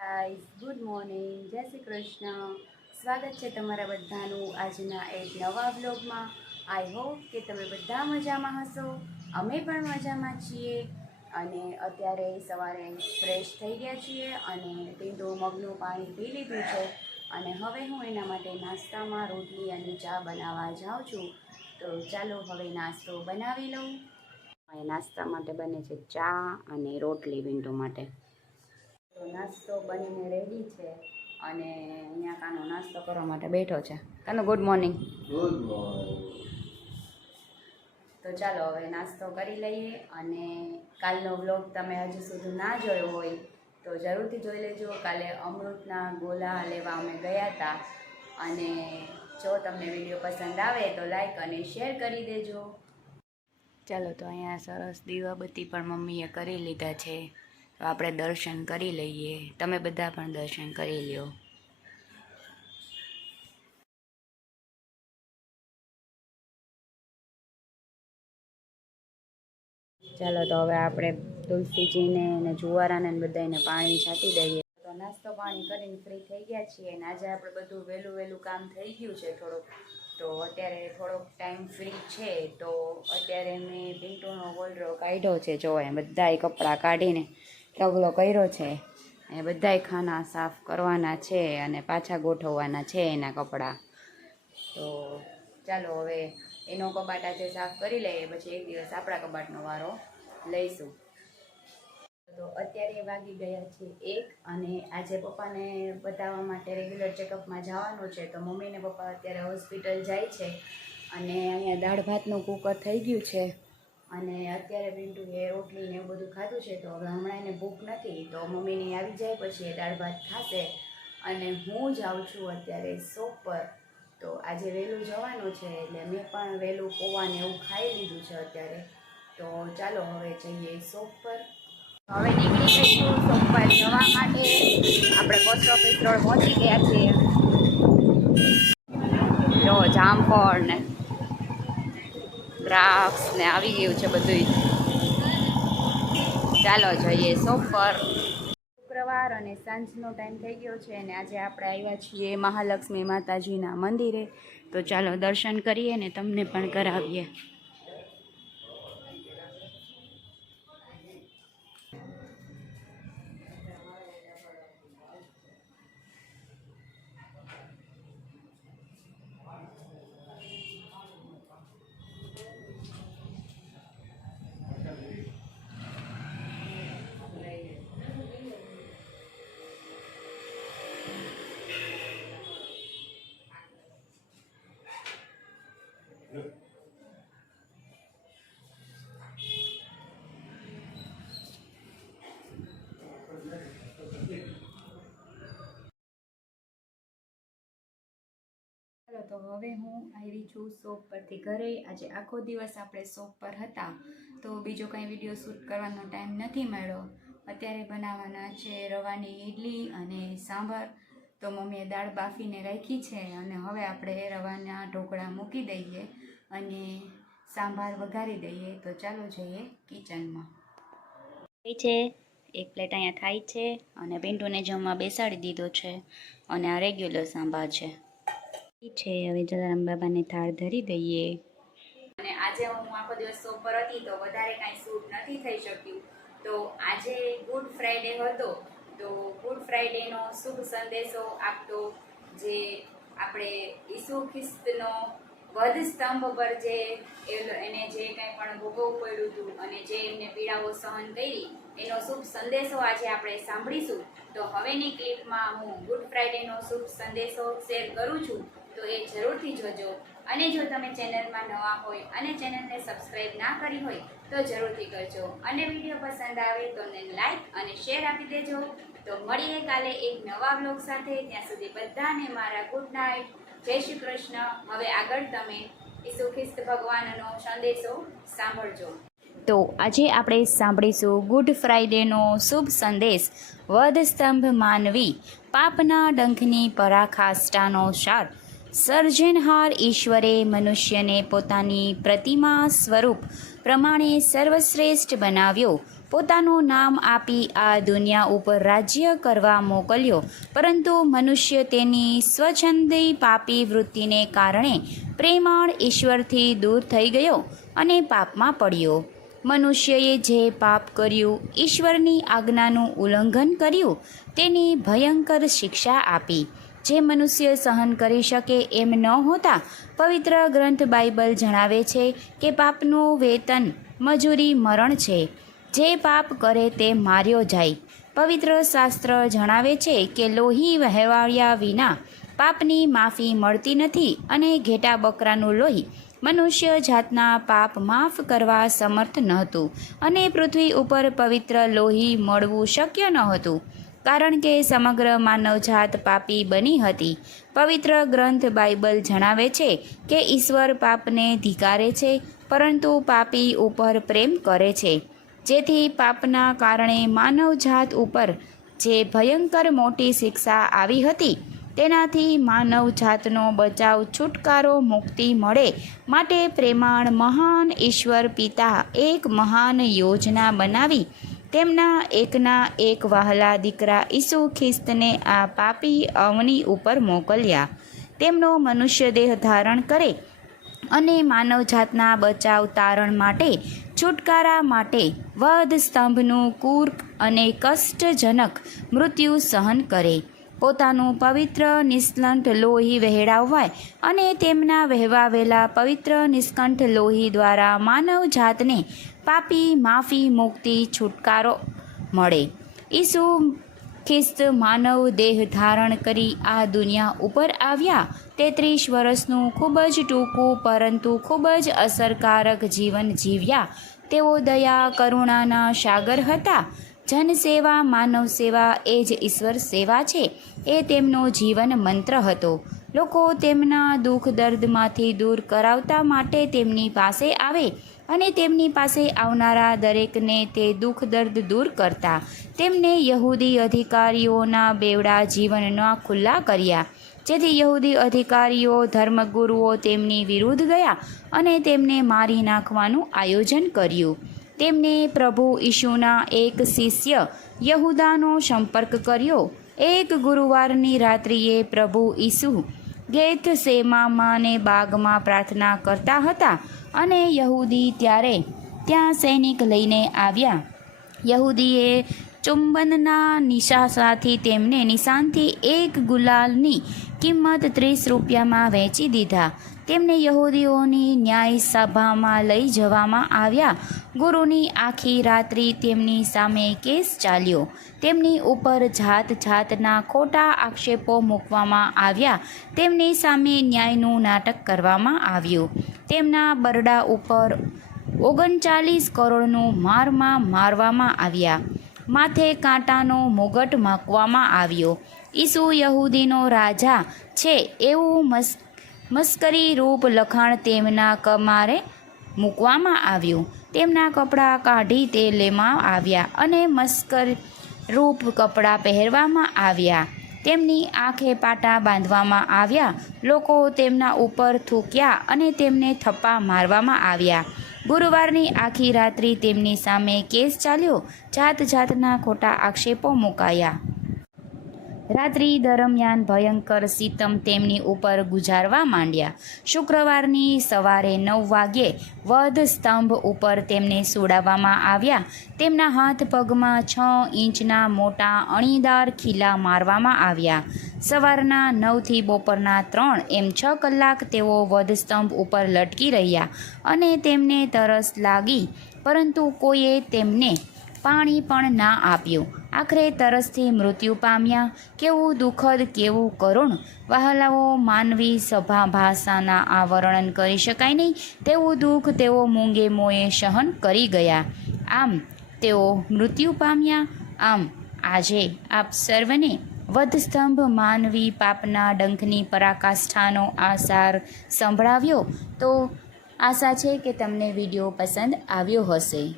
Guys good morning જય શ્રી કૃષ્ણ સ્વાગત છે તમારા બધાનું આજના એક નવા બ્લોગમાં આઈ હોપ કે તમે બધા મજામાં હશો. અમે પણ મજામાં છીએ. અને અત્યારે સવારે ફ્રેશ થઈ ગયા છીએ અને પીંડું મગનું પાણી પી લીધું છે. અને હવે હું એના માટે નાસ્તામાં રોટલી અને ચા બનાવવા જાઉં છું. તો ચાલો હવે નાસ્તો બનાવી લઉં. નાસ્તા માટે બને છે ચા અને રોટલી વિન્ડો માટે. તો નાસ્તો બનીને રેડી છે અને અહીંયા કાનો નાસ્તો કરવા માટે બેઠો છે. કાનો ગુડ મોર્નિંગ ગુડ મોર્નિંગ તો ચાલો હવે નાસ્તો કરી લઈએ અને કાલનો વ્લોગ તમે હજુ સુધી ના જોયો હોય તો જરૂરથી જોઈ લેજો. કાલે અમૃતના ગોલા લેવા અમે ગયા હતા અને જો તમને વીડિયો પસંદ આવે તો લાઈક અને શેર કરી દેજો. ચાલો તો અહીંયા સરસ દીવાબત્તી પણ મમ્મીએ કરી લીધા છે. તો આપણે દર્શન કરી લઈએ. તમે બધા પણ દર્શન કરી લ્યો. ચાલો તો હવે આપણે તુલસીજીને અને જુવારાને બધાને પાણી છાંટી દઈએ. તો નાસ્તો પાણી કરીને ફ્રી થઈ ગયા છીએ અને આજે આપણે બધું વહેલું વહેલું કામ થઈ ગયું છે થોડુંક. તો અત્યારે થોડોક ટાઈમ ફ્રી છે તો અત્યારે મેં પિન્ટોનો વોલરો કાઢ્યો છે. જો બધાએ કપડાં કાઢીને ઢગલો કર્યો છે. એ બધાય ખાના સાફ કરવાના છે અને પાછા ગોઠવવાના છે એના કપડાં. તો ચાલો હવે એનો કબાટ આજે સાફ કરી લઈએ, પછી એક દિવસ આપણા કબાટનો વારો લઈશું. તો અત્યારે વાગી ગયા છે એક અને આજે પપ્પાને બતાવવા માટે રેગ્યુલર ચેકઅપમાં જવાનું છે. તો મમ્મી ને પપ્પા અત્યારે હોસ્પિટલ જાય છે અને અહીંયા દાળ ભાતનું કુકર થઈ ગયું છે. અને અત્યારે પિન્ટુએ રોટલી ને એવું બધું ખાધું છે, તો હવે હમણાં એને ભૂખ નથી, તો મમ્મીની આવી જાય પછી એ દાળ ભાત ખાશે. અને હું જાઉં છું અત્યારે શોપ પર, તો આજે વહેલું જવાનું છે, એટલે મેં પણ વહેલું પૌવાને એવું ખાઈ લીધું છે અત્યારે. તો ચાલો હવે જઈએ શોપ પર. હવે નીકળી જઈશું શોપ પર જવા માટે. આપણે પોસ્ટ ઓફિસ રોડ પહોંચી ગયા છીએ. જો જામફળ ને દ્રાક્ષ ને આવી ગયું છે બધું ચાલો જઈએ શોપ શુક્રવાર અને સાંજનો ટાઈમ થઈ ગયો છે અને આજે આપણે આવ્યા છીએ મહાલક્ષ્મી માતાજીના મંદિરે. તો ચાલો દર્શન કરીએ ને તમને પણ કરાવીએ. તો હવે હું આવી છું શોપ પરથી ઘરે. આજે આખો દિવસ આપણે શોપ પર હતા. તો બીજો કાંઈ વીડિયો શૂટ કરવાનો ટાઈમ નથી મળ્યો. અત્યારે બનાવવાના છે રવાની ઇડલી અને સાંભાર. તો મમ્મીએ દાળ બાફીને રાખી છે અને હવે આપણે રવાના ઢોકળા મૂકી દઈએ અને સાંભાર વઘારી દઈએ. તો ચાલો જઈએ કિચનમાં છે, એક પ્લેટ અહીંયા થાય છે અને પિન્ટુને જમવા બેસાડી દીધો છે અને આ રેગ્યુલર સાંભાર છે. છે. હવે જલારામ બાબાને થાળ ધરી દઈએ. અને આજે હું આખો દિવસ શોપ પર હતી તો વધારે કાંઈ શૂટ નથી થઈ શક્યું. તો આજે ગુડ ફ્રાઈડે હતો. તો ગુડ ફ્રાઈડેનો શુભ સંદેશો આપતો જે આપણે ઈસુ ખ્રિસ્તનો વધ સ્તંભ પર જે એને જે કંઈ પણ ભોગવવું પડ્યું હતું અને જે એમને પીડાઓ સહન કરી, એનો શુભ સંદેશો આજે આપણે સાંભળીશું. તો હવેની ક્લિપમાં હું ગુડ ફ્રાઈડેનો શુભ સંદેશો શેર કરું છું. તો એ જરૂરથી જોજો. અને જો તમે ચેનલમાં નવા હોય અને ચેનલને સબસ્ક્રાઈબ ના કરી હોય, તો જરૂરથી કરજો. અને વીડિયો પસંદ આવે તો લાઈક અને શેર આપી દેજો. તો મળીએ કાલે એક નવા બ્લોગ સાથે. ત્યાં સુધી બધાને મારા ગુડ નાઇટ. જય શ્રી કૃષ્ણ. હવે આગળ તમે ઈસુ ખ્રિસ્ત ભગવાનનો સંદેશો સાંભળજો. તો આજે આપણે સાંભળીશું ગુડ ફ્રાઈડેનો શુભ સંદેશ. વધ સ્તંભ માનવી. પાપના ડંખની પરાકાષ્ઠાનો સાર. સર્જનહાર ઈશ્વરે મનુષ્યને પોતાની પ્રતિમા સ્વરૂપ પ્રમાણે સર્વશ્રેષ્ઠ બનાવ્યો. પોતાનું નામ આપી આ દુનિયા ઉપર રાજ્ય કરવા મોકલ્યો. પરંતુ મનુષ્ય તેની સ્વછંદી પાપી વૃત્તિને કારણે પ્રેમાળ ઈશ્વરથી દૂર થઈ ગયો અને પાપમાં પડ્યો. મનુષ્યએ જે પાપ કર્યું, ઈશ્વરની આજ્ઞાનું ઉલ્લંઘન કર્યું, તેની ભયંકર શિક્ષા આપી. જે મનુષ્ય સહન કરી શકે એમ ન હોતા, પવિત્ર ગ્રંથ બાઇબલ જણાવે છે કે પાપનું વેતન, મજૂરી, મરણ છે. જે પાપ કરે તે માર્યો જાય. પવિત્ર શાસ્ત્ર જણાવે છે કે લોહી વહેવાળ્યા વિના પાપની માફી મળતી નથી અને ઘેટા બકરાનું લોહી મનુષ્ય જાતના પાપ માફ કરવા સમર્થ નહોતું અને પૃથ્વી ઉપર પવિત્ર લોહી મળવું શક્ય નહોતું. કારણ કે સમગ્ર માનવજાત પાપી બની હતી. પવિત્ર ગ્રંથ બાઇબલ જણાવે છે કે ઈશ્વર પાપને ધિકારે છે, પરંતુ પાપી ઉપર પ્રેમ કરે છે. જેથી પાપના કારણે માનવજાત ઉપર જે ભયંકર મોટી શિક્ષા આવી હતી, તેનાથી માનવ જાતનો બચાવ છુટકારો મુક્તિ મળે માટે પ્રેમાણ મહાન ઈશ્વર પિતા એક મહાન યોજના બનાવી તેમના એકના એક વહાલા દીકરા ઈસુ ખ્રિસ્તને આ પાપી અવની ઉપર મોકલ્યા. તેમનો મનુષ્ય દેહ ધારણ કરે અને માનવજાતના બચાવ તારણ માટે, છુટકારા માટે વધ સ્તંભનું કૂર્ક અને કષ્ટજનક મૃત્યુ સહન કરે. પોતાનું પવિત્ર, નિષ્કંઠ લોહી વહેડાવવાય અને તેમના વહેવાવેલા પવિત્ર, નિષ્કંઠ લોહી દ્વારા માનવ જાતને પાપી, માફી, મુક્તિ, છુટકારો મળે. ઈસુ ખ્રિસ્ત માનવ દેહ ધારણ કરી આ દુનિયા ઉપર આવ્યા. તેત્રીસ વર્ષનું ખૂબ જ ટૂંકું પરંતુ ખૂબ જ અસરકારક જીવન જીવ્યા. તેઓ દયા, કરુણાના સાગર હતા. જનસેવા, માનવ સેવા એ જ ઈશ્વર સેવા છે. એ તેમનો જીવન મંત્ર હતો. લોકો તેમના દુઃખ દર્દમાંથી દૂર કરાવતા માટે તેમની પાસે આવે અને તેમની પાસે આવનારા દરેકને તે દુઃખ દર્દ દૂર કરતા. તેમને યહૂદી અધિકારીઓના બેવડા જીવનના ખુલ્લા કર્યા. જેથી યહૂદી અધિકારીઓ, ધર્મગુરુઓ તેમની વિરુદ્ધ ગયા અને તેમને મારી નાખવાનું આયોજન કર્યું. તેમને પ્રભુ ઈશુના એક શિષ્ય યહુદાનો સંપર્ક કર્યો. એક ગુરુવારની રાત્રિએ પ્રભુ ઈસુ ગેથ સેમામાને બાગમાં પ્રાર્થના કરતા હતા અને યહૂદી ત્યારે ત્યાં સૈનિક લઈને આવ્યા. યહૂદીએ ચુંબનના નિશાસાથી તેમને નિશાનથી એક ગુલાલની કિંમત ત્રીસ રૂપિયામાં વેચી દીધા. તેમને યહૂદીઓની ન્યાય સભામાં લઈ જવામાં આવ્યા. ગુરુની આખી રાત્રિ તેમની સામે કેસ ચાલ્યો. તેમની ઉપર જાત જાતના ખોટા આક્ષેપો મૂકવામાં આવ્યા. તેમની સામે ન્યાયનું નાટક કરવામાં આવ્યું. તેમના બરડા ઉપર ઓગણચાલીસ કરોડનું મારમાં મારવામાં આવ્યા. માથે કાંટાનો મુગટ મૂકવામાં આવ્યો. ઈસુ યહૂદીનો રાજા છે એવું મસ, મસ્કરી રૂપ લખાણ તેમના કમારે મૂકવામાં આવ્યું. તેમના કપડાં કાઢી તે લેવામાં આવ્યા અને મસ્કર રૂપ કપડાં પહેરવામાં આવ્યા. તેમની આંખે પાટા બાંધવામાં આવ્યા. લોકો તેમના ઉપર થૂક્યા અને તેમને થપ્પા મારવામાં આવ્યા. ગુરુવારની આખી રાત્રિ તેમની સામે કેસ ચાલ્યો. જાત જાતના ખોટા આક્ષેપો મુકાયા. રાત્રિ દરમિયાન ભયંકર સીતમ તેમની ઉપર ગુજારવા માંડ્યા. શુક્રવારની સવારે નવ વાગ્યે વધ સ્તંભ ઉપર તેમને સુડાવવામાં આવ્યા. તેમના હાથ પગમાં છ ઇંચના મોટા અણીદાર ખીલા મારવામાં આવ્યા. સવારના નવથી બપોરના ત્રણ એમ છ કલાક તેઓ વધસ્તંભ ઉપર લટકી રહ્યા અને તેમને તરસ લાગી, પરંતુ કોઈએ તેમને પાણી પણ ના આપ્યું. આખરે તરસથી મૃત્યુ પામ્યા. કેવું દુઃખદ, કેવું કરુણ. વહાલાઓ માનવી સભા ભાષાના આ વર્ણન કરી શકાય નહીં. તેવું દુઃખ તેઓ મૂંગે મોએ સહન કરી ગયા. આમ તેઓ મૃત્યુ પામ્યા. આમ આજે આપ સર્વને વધસ્તંભ માનવી પાપના ડંખની પરાકાષ્ઠાનો આસાર સંભળાવ્યો. તો આશા છે કે તમને વીડિયો પસંદ આવ્યો હશે.